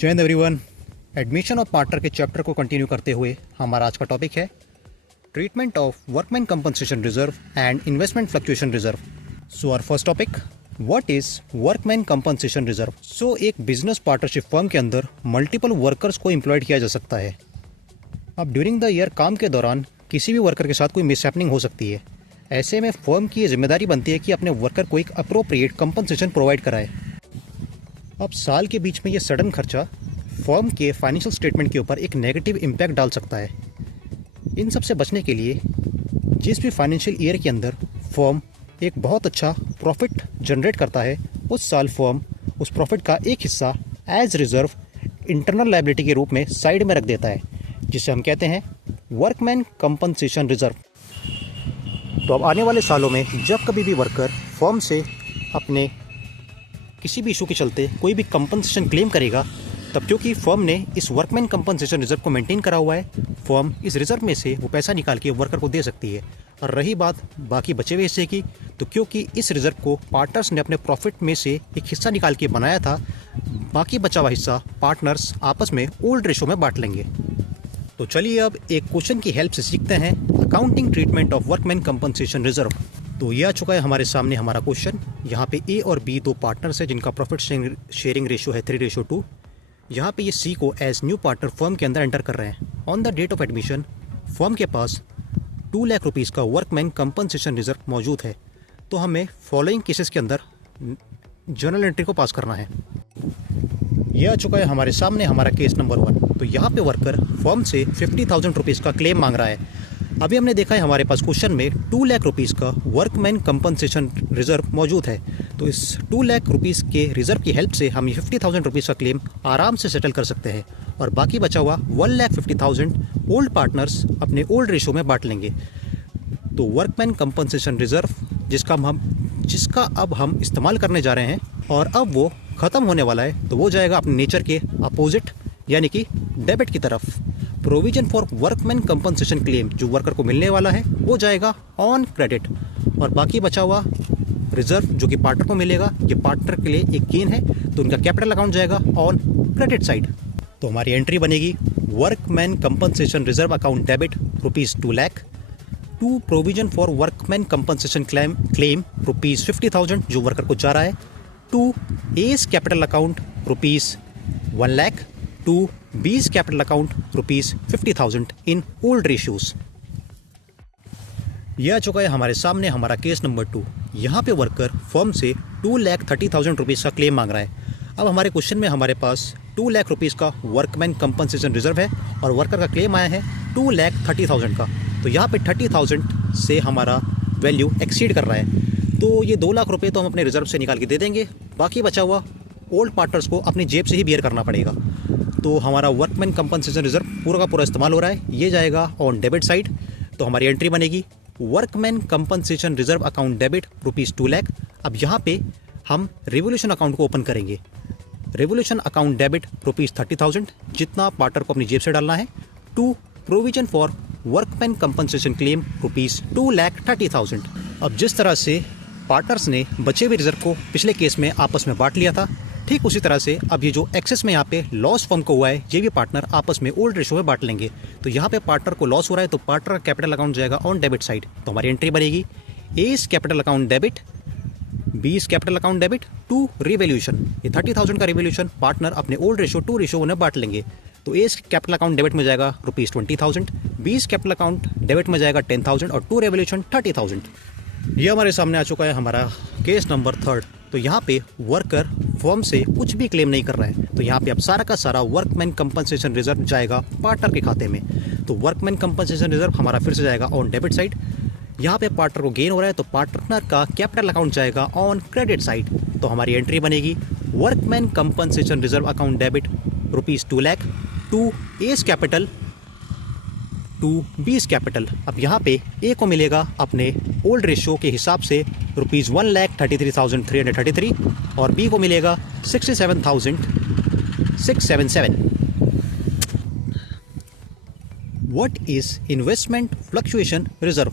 जय Hind everyone. Admission of partner के chapter को कंटिन्यू करते हुए हमारा आज का टॉपिक है treatment of workman compensation reserve and investment fluctuation reserve. So our first topic, what is workman compensation reserve. So एक बिजनेस पार्टनरशिप फर्म के अंदर मल्टीपल वर्कर्स को एम्प्लॉयड किया जा सकता है। अब ड्यूरिंग द ईयर काम के दौरान किसी भी वर्कर के साथ कोई मिसहैपनिंग हो सकती है। ऐसे में फर्म की ये जिम्मेदारी बनती है कि अपने वर्कर को एक अप्रोप्रिएट कंपनसेशन प्रोवाइड कराए। अब साल के बीच में ये सडन खर्चा फर्म के फाइनेंशियल स्टेटमेंट के ऊपर एक नेगेटिव इम्पैक्ट डाल सकता है। इन सब से बचने के लिए जिस भी फाइनेंशियल ईयर के अंदर फर्म एक बहुत अच्छा प्रॉफिट जनरेट करता है, उस साल फर्म उस प्रॉफिट का एक हिस्सा एज रिजर्व इंटरनल लायबिलिटी के रूप में साइड में रख देता है, जिसे हम कहते हैं वर्कमैन कंपनसेशन रिजर्व। तो अब आने वाले सालों में जब कभी भी वर्कर फर्म से अपने किसी भी इशू के चलते कोई भी कंपनसेशन क्लेम करेगा, तब क्योंकि फर्म ने इस वर्कमैन कंपनसेशन रिजर्व को मेंटेन करा हुआ है, फर्म इस रिजर्व में से वो पैसा निकाल के वर्कर को दे सकती है। और रही बात बाकी बचे हुए हिस्से की, तो क्योंकि इस रिजर्व को पार्टनर्स ने अपने प्रॉफिट में से एक हिस्सा निकाल के बनाया था, बाकी बचा हुआ हिस्सा पार्टनर्स आपस में ओल्ड रेशो में बांट लेंगे। तो चलिए अब एक क्वेश्चन की हेल्प से सीखते हैं accounting treatment of workman compensation reserve. तो ये आ चुका है हमारे सामने हमारा क्वेश्चन। यहाँ पे ए और बी दो पार्टनर्स हैं जिनका प्रॉफिट शेयरिंग रेशियो है 3:2। यहाँ पे ये सी को एज न्यू पार्टनर फर्म के अंदर एंटर कर रहे हैं। On the date of admission firm के पास 2 लाख रुपीज़ का वर्कमैन कंपनसेशन रिजर्व मौजूद है। तो हमें फॉलोइंग केसेस के अंदर जर्नल एंट्री को पास करना है। यह आ चुका है हमारे सामने हमारा केस नंबर 1। तो यहाँ पे वर्कर फर्म से 50,000 रुपीज़ का क्लेम मांग रहा है। अभी हमने देखा है हमारे पास क्वेश्चन में 2 लाख रुपीज़ का वर्कमैन कंपनसेशन रिजर्व मौजूद है। तो इस 2 लाख रुपीज़ के रिजर्व की हेल्प से हम ये 50,000 रुपीज़ का क्लेम आराम से सेटल कर सकते हैं और बाकी बचा हुआ 1,50,000 ओल्ड पार्टनर्स अपने ओल्ड रेशो में बांट लेंगे। तो वर्कमैन कंपनसेशन रिजर्व जिसका अब हम इस्तेमाल करने जा रहे हैं और अब वो ख़त्म होने वाला है, तो वो जाएगा अपने नेचर के अपोजिट यानी कि डेबिट की तरफ। Provision for workman compensation claim जो वर्कर को मिलने वाला है वो जाएगा ऑन क्रेडिट, और बाकी बचा हुआ रिजर्व जो कि पार्टनर को मिलेगा, ये पार्टनर के लिए एक गेन है, तो उनका कैपिटल अकाउंट जाएगा ऑन क्रेडिट साइड। तो हमारी एंट्री बनेगी workman compensation reserve account debit ₹2 lakh, to provision for workman compensation claim ₹50,000 जो वर्कर को जा रहा है, to A's capital account ₹1 lakh, to B's capital account ₹50,000 in old ratios. यह आ चुका है हमारे सामने हमारा केस नंबर 2। यहाँ पे वर्कर फर्म से 2,30,000 रुपीज़ का क्लेम मांग रहा है। अब हमारे क्वेश्चन में हमारे पास 2 लाख रुपीज़ का वर्कमैन कंपनसेशन रिजर्व है और वर्कर का क्लेम आया है 2,30,000 का। तो यहाँ पे 30,000 से हमारा वैल्यू एक्सीड कर रहा है, तो ये 2 लाख रुपये तो हम अपने रिजर्व से निकाल के दे देंगे, बाकी बचा हुआ ओल्ड पार्टनर्स को अपनी जेब से ही बियर करना पड़ेगा। तो हमारा वर्कमैन कंपनसेशन रिजर्व पूरा का पूरा इस्तेमाल हो रहा है, ये जाएगा ऑन डेबिट साइड। तो हमारी एंट्री बनेगी workman compensation reserve account debit ₹2 lakh. अब यहाँ पे हम रिवोल्यूशन अकाउंट को ओपन करेंगे। रिवोल्यूशन अकाउंट डेबिट ₹30,000 जितना पार्टनर को अपनी जेब से डालना है, to provision for workman compensation claim ₹2,30,000। अब जिस तरह से पार्टनर्स ने बचे हुए रिजर्व को पिछले केस में आपस में बांट लिया था, ठीक उसी तरह से अब ये जो एक्सेस में यहाँ पे लॉस फर्म को हुआ है, ये भी पार्टनर आपस में ओल्ड रेशो में बांट लेंगे। तो यहाँ पे पार्टनर को लॉस हो रहा है, तो पार्टनर कैपिटल अकाउंट जाएगा ऑन डेबिट साइड। तो हमारी एंट्री बनेगी एस कैपिटल अकाउंट डेबिट, बीस capital account debit, to revolution. ये 30,000 का रिवोल्यूशन पार्टनर अपने ओल्ड रेशो 2 रेशो में बांट लेंगे। तो एस कैपिटल अकाउंट डेबिट में जाएगा ₹20,000, बीस कैपिटल अकाउंट डेबिट में जाएगा 10,000 और टू रिवोल्यूशन 30,000। ये हमारे सामने आ चुका है हमारा केस नंबर 3। तो यहाँ पे वर्कर फर्म से कुछ भी क्लेम नहीं कर रहा है, तो यहाँ पे अब सारा का सारा वर्कमैन कंपनसेशन रिजर्व जाएगा पार्टनर के खाते में। तो वर्कमैन कंपनसेशन रिजर्व हमारा फिर से जाएगा ऑन डेबिट साइड। यहाँ पे पार्टनर को गेन हो रहा है, तो पार्टनर का कैपिटल अकाउंट जाएगा ऑन क्रेडिट साइड। तो हमारी एंट्री बनेगी workman compensation reserve account debit ₹2 lakh, to A's capital, to B's capital. अब यहाँ पे ए को मिलेगा अपने ओल्ड रेशियो के हिसाब से ₹1,33,333 और बी को मिलेगा 67,677। What is investment fluctuation reserve.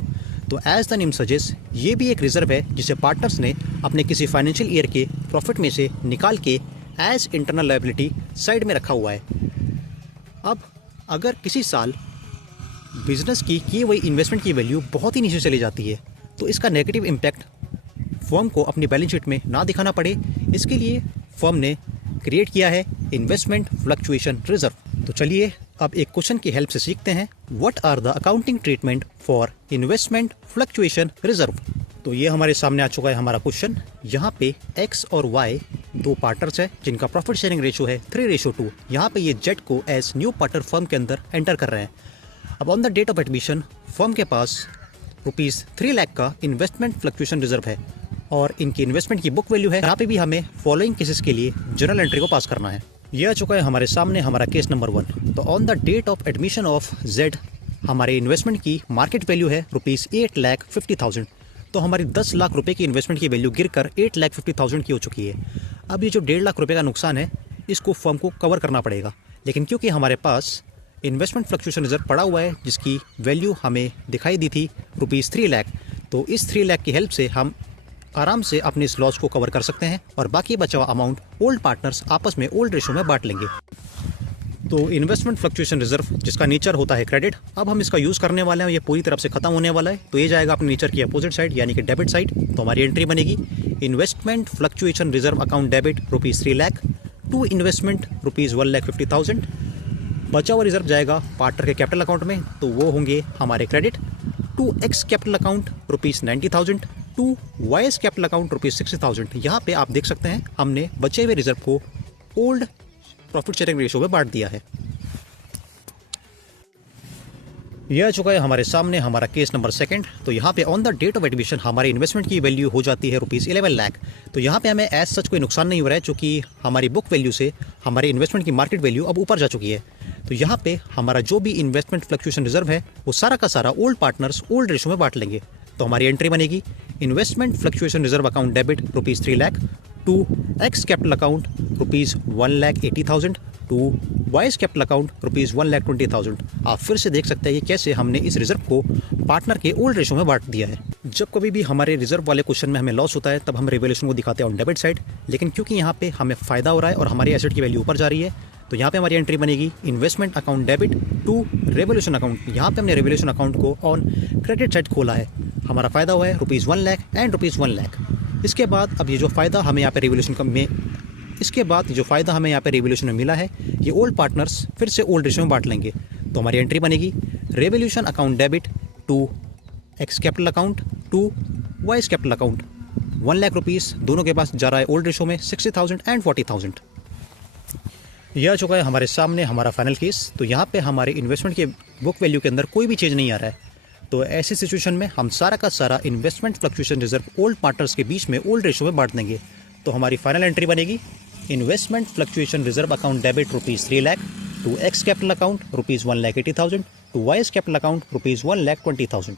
तो एज द नेम सजेस्ट, ये भी एक रिजर्व है जिसे पार्टनर्स ने अपने किसी फाइनेंशियल ईयर के प्रॉफिट में से निकाल के एज इंटरनल लायबिलिटी साइड में रखा हुआ है। अब अगर किसी साल बिजनेस की किए हुई इन्वेस्टमेंट की वैल्यू बहुत ही नीचे चली जाती है तो इसका नेगेटिव इम्पैक्ट फर्म को अपनी बैलेंस शीट में ना दिखाना पड़े, इसके लिए फर्म ने क्रिएट किया है इन्वेस्टमेंट फ्लक्चुएशन रिजर्व। तो चलिए अब एक क्वेश्चन की हेल्प से सीखते हैं, what are the accounting treatment for investment fluctuation reserve. तो ये हमारे सामने आ चुका है हमारा क्वेश्चन। यहाँ पे एक्स और वाई दो पार्टनर्स है जिनका प्रॉफिट शेयरिंग रेशियो है 3:2। यहाँ पे ये जेड को एज न्यू पार्टनर फर्म के अंदर एंटर कर रहे हैं। अब on the date of admission firm के पास ₹3 लाख का इन्वेस्टमेंट फ्लक्चुएशन रिजर्व है और इनकी इन्वेस्टमेंट की बुक वैल्यू है। यहाँ पे भी हमें फॉलोइंग केसेस के लिए जर्नल एंट्री को पास करना है। यह आ चुका है हमारे सामने हमारा केस नंबर 1। तो on the date of admission of Z हमारे इन्वेस्टमेंट की मार्केट वैल्यू है ₹8,50,000। तो हमारी 10 लाख रुपए की इन्वेस्टमेंट की वैल्यू गिरकर 8,50,000 की हो चुकी है। अब ये जो 1.5 लाख रुपए का नुकसान है इसको फर्म को कवर करना पड़ेगा, लेकिन क्योंकि हमारे पास इन्वेस्टमेंट फ्लक्चुएशन रिजर्व पड़ा हुआ है जिसकी वैल्यू हमें दिखाई दी थी ₹3 लाख, तो इस 3 लाख की हेल्प से हम आराम से अपने इस लॉस को कवर कर सकते हैं और बाकी बचा हुआ अमाउंट ओल्ड पार्टनर्स आपस में ओल्ड रेशो में बांट लेंगे। तो इन्वेस्टमेंट फ्लक्चुएशन रिजर्व जिसका नेचर होता है क्रेडिट, अब हम इसका यूज़ करने वाले हैं, ये पूरी तरफ से खत्म होने वाला है। तो ये जाएगा अपने नेचर की अपोजिट साइड यानी कि डेबिट साइड। तो हमारी एंट्री बनेगी investment fluctuation reserve account debit ₹3 lakh to investment ₹1,50,000। बचा हुआ रिजर्व जाएगा पार्टनर के कैपिटल अकाउंट में, तो वो होंगे हमारे credit to X capital account ₹90,000 to Y's capital account ₹60,000। यहाँ पे आप देख सकते हैं हमने बचे हुए रिजर्व को ओल्ड प्रॉफिट शेयरिंग रेशियो में बांट दिया है। यह आ चुका है हमारे सामने हमारा केस नंबर 2। तो यहाँ पे on the date of admission हमारे इन्वेस्टमेंट की वैल्यू हो जाती है ₹11 लाख। तो यहाँ पे हमें एज सच कोई नुकसान नहीं हो रहा है, क्योंकि हमारी बुक वैल्यू से हमारे इन्वेस्टमेंट की मार्केट वैल्यू अब ऊपर जा चुकी है। तो यहाँ पे हमारा जो भी इन्वेस्टमेंट फ्लक्चुएशन रिजर्व है वो सारा का सारा ओल्ड पार्टनर्स ओल्ड रेशो में बांट लेंगे। तो हमारी एंट्री बनेगी investment fluctuation reserve account debit ₹3 lakh to X capital account ₹1,80,000 to Y's capital account ₹1,20,000। आप फिर से देख सकते हैं कि कैसे हमने इस रिजर्व को पार्टनर के ओल्ड रेशो में बांट दिया है। जब कभी भी हमारे रिजर्व वाले क्वेश्चन में हमें लॉस होता है तब हम रिवैल्यूएशन को दिखाते हैं ऑन डेबिट साइड, लेकिन क्योंकि यहाँ पे हमें फायदा हो रहा है और हमारी एसेट की वैल्यू ऊपर जा रही है तो यहाँ पे हमारी एंट्री बनेगी investment account debit to revaluation account. यहाँ पे हमने रेवोल्यूशन अकाउंट को ऑन क्रेडिट साइड खोला है। हमारा फायदा हुआ है ₹1 लाख एंड ₹1 लाख। इसके बाद अब ये जो फायदा हमें यहाँ पे रेवोल्यूशन में मिला है ये ओल्ड पार्टनर्स फिर से ओल्ड रेशो में बांट लेंगे। तो हमारी एंट्री बनेगी revaluation account debit to X capital account to Y's capital account. ₹1 lakh दोनों के पास जा रहा है ओल्ड रेशो में 60,000 एंड 40,000। यह आ चुका है हमारे सामने हमारा फाइनल केस। तो यहाँ पे हमारे इन्वेस्टमेंट के बुक वैल्यू के अंदर कोई भी चेंज नहीं आ रहा है। तो ऐसी सिचुएशन में हम सारा का सारा investment fluctuation reserve old partners के बीच में ओल्ड रेशो में बांट देंगे। तो हमारी फाइनल एंट्री बनेगी investment fluctuation reserve account debit ₹3 lakh to X capital account ₹1,80,000 to Y's capital account ₹1,20,000।